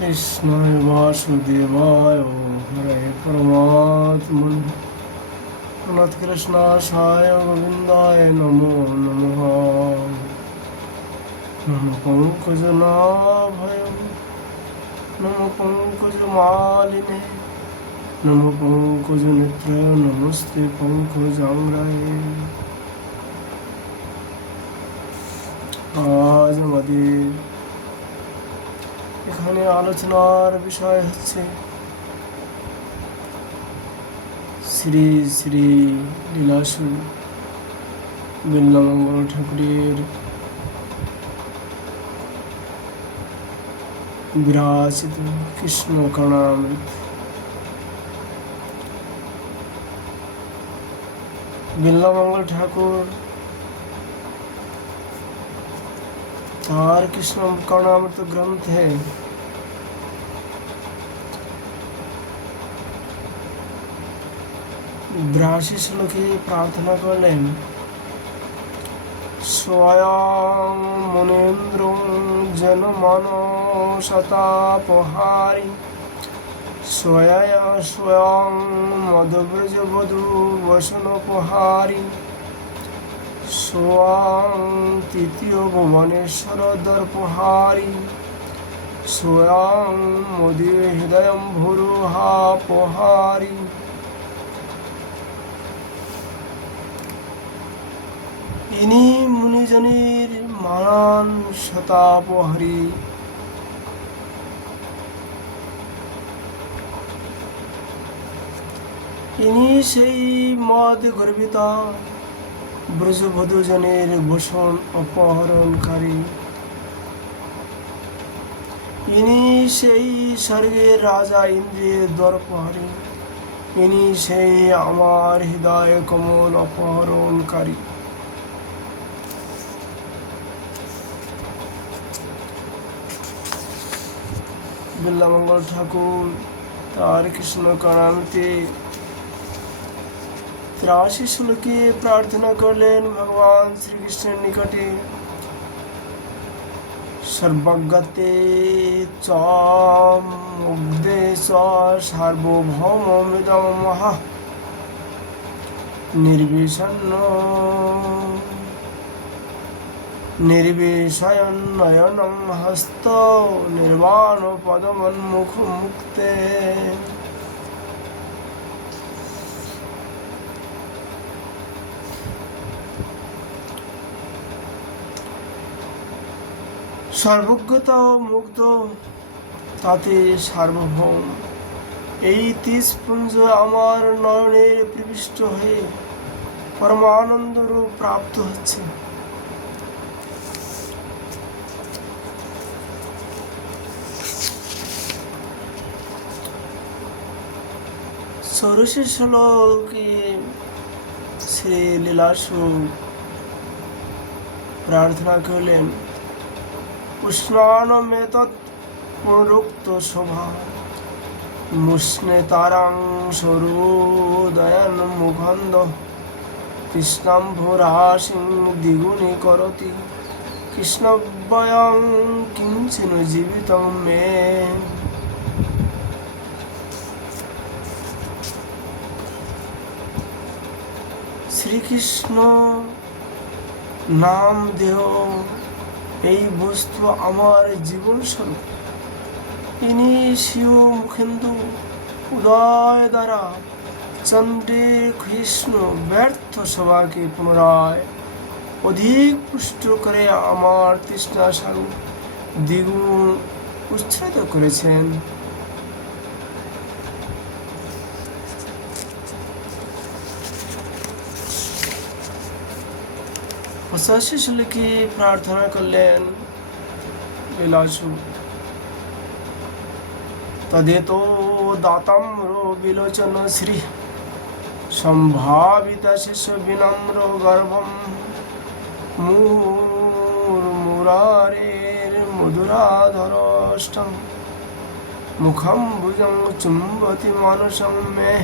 কৃষ্ণায় বাসুদেবায় হরে পরমাত্মনে প্রণত কৃষ্ণাশায় গোবিন্দায় নমো নমঃ। নমো পঙ্কজনাভয় নমো পঙ্কজমালিনে নমো পঙ্কজনেত্রায় নমস্তে পঙ্কজাঙ্গায়। আজ আমাদের এখানে আলোচনার বিষয় হচ্ছে শ্রী শ্রী লীলাসু বিল্বমঙ্গল ঠাকুরের বিরাজিত কৃষ্ণ করুণামৃত। বিল্বমঙ্গল ঠাকুর তার কৃষ্ণ করুণামৃত গ্রন্থে বিরাশি শ্লোকে প্রার্থনা করলেন, স্বয়ং মুনীন্দ্র জনমানসতাপহারি স্বয়ং মদব্রজবধূ বসনোপহারি স্বয়ং তৃতীয় ভুবনেশ্বর দর্পহারি স্বয়ং মোদীর হৃদয়ম ভুরুহাপহারি। ইনি মুনিজনের মান শতাপহারি। ইনি সেই মদ গর্বিতা ব্রজবধূজনের বসন অপহরণকারী। ইনি সেই স্বর্গের রাজা ইন্দ্রের দর্পহারি। ইনি সেই আমার হৃদয় কমল অপহরণকারী। বিল্বমঙ্গল ঠাকুর তার কৃষ্ণ করুণামৃতে 83 শ্লোকে প্রার্থনা করলেন ভগবান শ্রীকৃষ্ণের নিকটে, সর্বজ্ঞতে চ মুগ্ধে চ সার্বভৌমমৃদং মহা নির্বিষণ্ণ নির্বিষয়ন নয়নম হস্ত নির্বাণ পদমন্মুখ মুক্তে। সর্বজ্ঞতা ও মুগ্ধ তাতে সার্বভৌম, এই তেজপুঞ্জ আমার নয়নের প্রবিষ্ট হয়ে পরমানন্দ রূপ প্রাপ্ত হচ্ছে। ষোড়শ শ্লোকে শ্রী লীলাসু প্রার্থনা করলেন, উষ্ণানমেতৎ পুনরুক্ত শোভা মুষ্ণে তারাং সরোদয়ন মুখন্দ কৃষ্ণাম্ভুরাশিং দ্বিগুণী করতি কৃষ্ণবয়ং কিঞ্চিন জীবিতং মে। শ্রীকৃষ্ণ নাম দেহ এই বস্তু আমার জীবন স্বরূপ। ইনি শিব মুখেন্দু উদয় দ্বারা চন্ডে কৃষ্ণ ব্যর্থ সভাকে পুনরায় অধিক পুষ্ট করে আমার তৃষ্ণা সারু দ্বিগুণ উচ্ছ্রিত করেছেন। পঁচাশি শ্লোকে প্রার্থনা করলেন লীলাসু, তদেতো দাতাম্র বিলোচন শ্রী সম্ভাবিত শিষ্য বিনম্র গর্ভম মুরারের মধুরাধরষ্টং মুখম ভুজং চুম্বতি মানসং মে।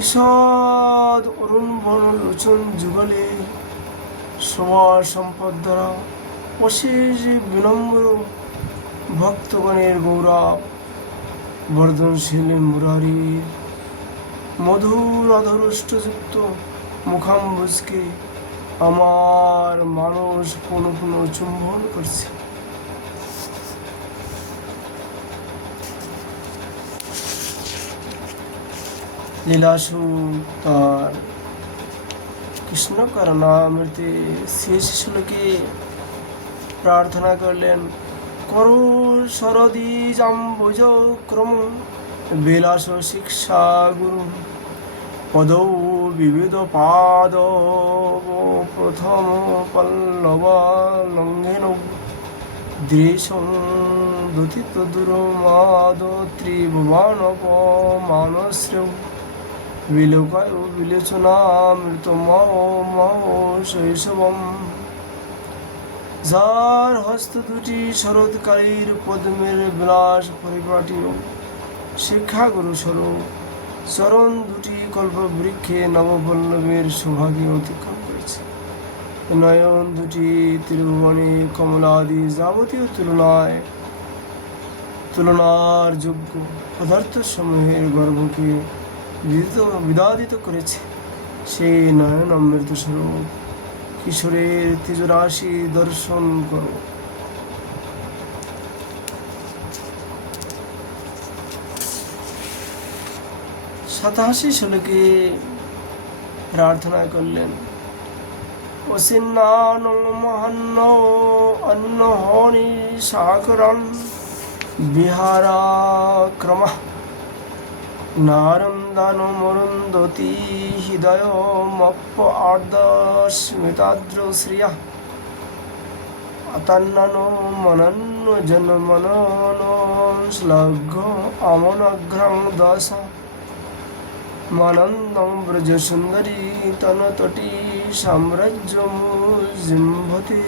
ঈষদ অরুণ বন লোচন যুগলে সবার সম্পদ দ্বারা অশেষ বিনম্র ভক্তগণের গৌরব বর্ধনশীল মুরারির মধুর অধরষ্টযুক্ত মুখাম্বুজকে আমার মানুষ পুনঃ পুনঃ চুম্বন করছে। লীলাসু তার কৃষ্ণ করুণামৃতে শেষ শ্লোকে প্রার্থনা করলেন, করু শরদি জাম্বুজ ক্রম বিলাস শিক্ষা গুরু পদৌ বিবিধ পাদ প্রথম পল্লব লঙ্ঘেন দৃশং দুতিত দুর্মাদ ত্রিভুবনপ মানশ্রেয় বিলোকায় বিলোচনামৃত মহ শৈশবম। যার হস্ত দুটি শরৎকালীর পদ্মের বিলাস পরিপাটি শিক্ষাগুরু স্বরূপ, চরণ দুটি কল্পবৃক্ষে নবপল্লবের সৌভাগ্য অতিক্রম করেছে। নয়ন দুটি ত্রিভুবনে কমলাদি যাবতীয় তুলনার যোগ্য পদার্থ সমূহের গর্ভকে বিদাদিত করেছে। সেই নয়ন অমৃত স্বরূপ কিশোরের তেজরাশি দর্শন করো। 87 শ্লোকে প্রার্থনা করলেন, অসিন্নানং মহান্ন অন্নহনি সাকরণ বিহারাক্রমঃ নারন্দান মরুন্দতি হৃদয় মপ্প আর্দস্মিতাদ্র শ্রিয়া আতান্নানো মনন্ন জন্মনন শ্লঘ্য আমনঘ্রং দশা মানন্দং ব্রজ সুন্দরী তনতটি সাম্রাজ্য জিম্ভতে।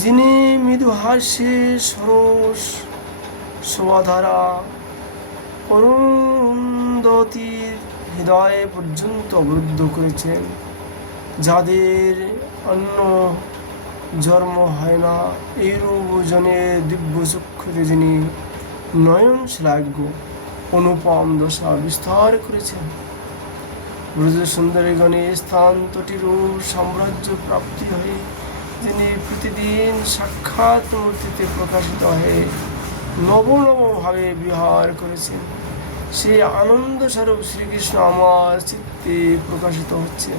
যিনি মৃদু হাস্যে সরস শোভাধারা অরুন্ধতীর হৃদয় পর্যন্ত অবরুদ্ধ করেছেন, যাদের অন্য জন্ম হয় না, এইরূপ জনের দিব্য চক্ষুতে যিনি নয়ন শ্লাঘ্য অনুপম দশা বিস্তার করেছেন, ব্রজ সুন্দরীগণের স্থান তটিরূপ সাম্রাজ্য প্রাপ্তি হয়ে যিনি প্রতিদিন সাক্ষাৎ মূর্তিতে প্রকাশিত হয়ে নব নবভাবে বিহার করেছেন, সেই আনন্দ স্বরূপ শ্রীকৃষ্ণ আমার চিত্তে প্রকাশিত হচ্ছে।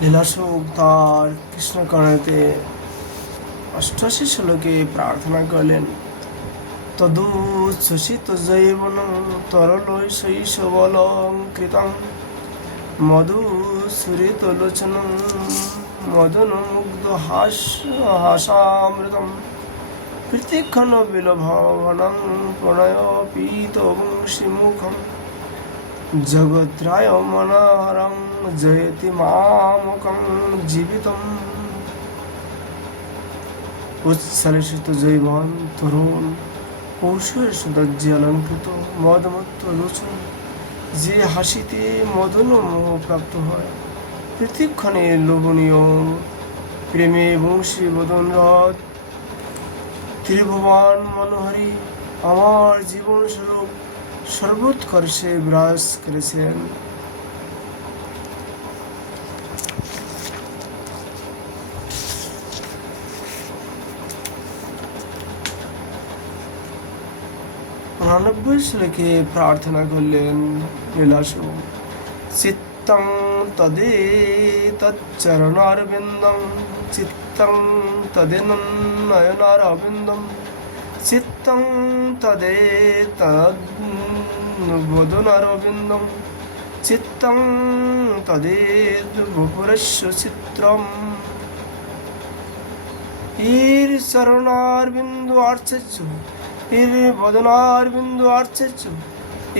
লীলাসুখ তার কৃষ্ণকর্ণেতে 88 শ্লোকে প্রার্থনা করলেন, তদুচ্ছ্বসিত জৈবনং তরলয় শৈশবলঙ্কৃতং মধুসূরিত লোচনং মদনমুগ্ধ হাসামৃতম প্রীতিক্ষণ বিলভবনং প্রণয় পীত বংশীমুখম জগত্রায় মনোহরং জয়তি মামকং জীবিতম। উচ্ছ্বসিত জৈবন তরুণ কৌশলের সৌন্দর্যে অলঙ্কৃত মদমত্ত লোচন যে হাসিতে মদন মোহ প্রাপ্ত হয়, প্রতিক্ষণে লোভনীয় প্রেমে বংশী বদন রথ ত্রিভুবন মনোহরী আমার জীবন স্বরূপ সর্বোৎকর্ষে বিরাজ করেছেন। শ্লোকে প্রার্থনা করলেন লীলাসু, চিত্তং তদে তচ্চরণারবিন্দং চিত্তং তদেনয়নারবিন্দং চিত্তং তদে তদ্বদনারবিন্দং চিত্তং তদেদ বপুরস্য চিত্রম। এর চরণারবিন্দু আশ্চর্য, এর বদনারবিন্দু আশ্চর্য,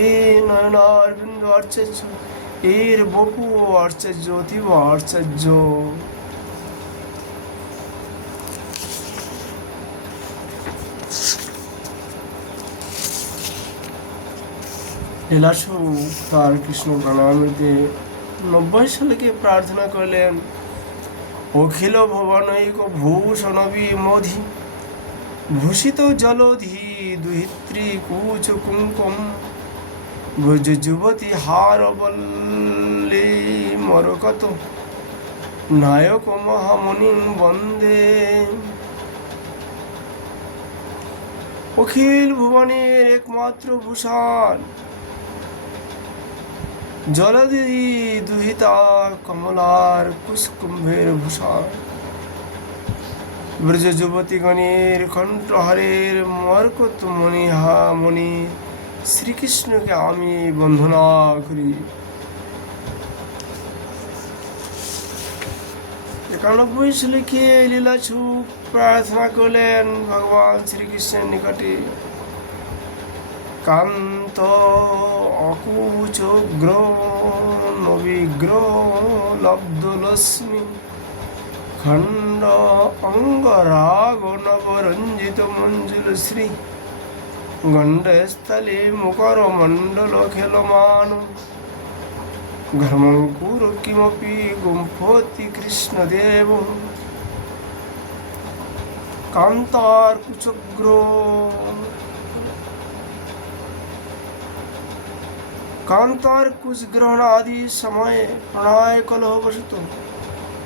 এর নয়নারবিন্দু আশ্চর্য, এর বপু আশ্চর্য, অতীব আশ্চর্য। লীলাসুখ তার কৃষ্ণ প্রণামীতে 90 সালে গিয়ে প্রার্থনা করলেন, অখিল ভুবনৈক ভূষণ বিমোধি ভূষিত জলধি দুহিত্রী কুচ কুঙ্কুম ভুজ যুবতী হার বল্লী মরকত নায়ক মহামুনি বন্দে। অখিল ভুবনের একমাত্র ভূষণ, জলধি দুহিতা কমলার কুসকুম্ভের ভূষণ, ব্রজ যুবতীগণের কণ্ঠহারের মরকত মণি শ্রীকৃষ্ণকে আমি বন্দনা করি। 91 সালে কি লীলাসুখ প্রার্থনা করলেন ভগবান শ্রীকৃষ্ণের নিকটে, কান্ত অকুচগ্র নবিগ্রহ লব্ধলস্মি খণ্ড অঙ্গরাগ নবরঞ্জিত মঞ্জুল শ্রী গণ্ডস্থলে মুকর মণ্ডল খেলমান ঘর্মঙ্কুর কিমপি গুম্ফতি কৃষ্ণদেব। কান্তার কুচগ্র কান্তার কুচগ্রহণ আদি সময়ে প্রণয় কলহবশত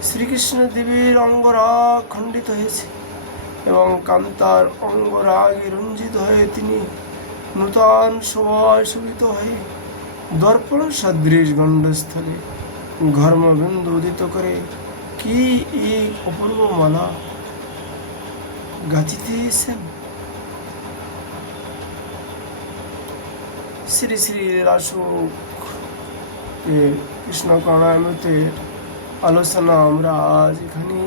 শ্রীকৃষ্ণ দেবীর অঙ্গরাগ খণ্ডিত হয়েছে এবং কান্তার অঙ্গরাগে রঞ্জিত হয়ে তিনি নূতন শোভায় শোভিত হয়ে দর্পণ সদৃশ গণ্ডস্থলে ঘর্মবিন্দু উদিত করে কি এই অপূর্ব মালা গাঁথিতেছেন। শ্রী শ্রী লীলাসুখ কৃষ্ণ প্রণামীতে আলোচনা আমরা আজ এখানে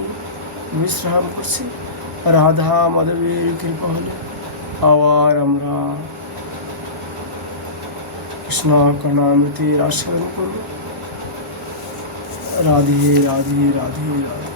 বিশ্রাম করছি। রাধা মাধবের কৃপা হলে আবার আমরা কৃষ্ণ প্রণামীতে আস্বাদন করব। রাধে রাধে রাধে রাধে।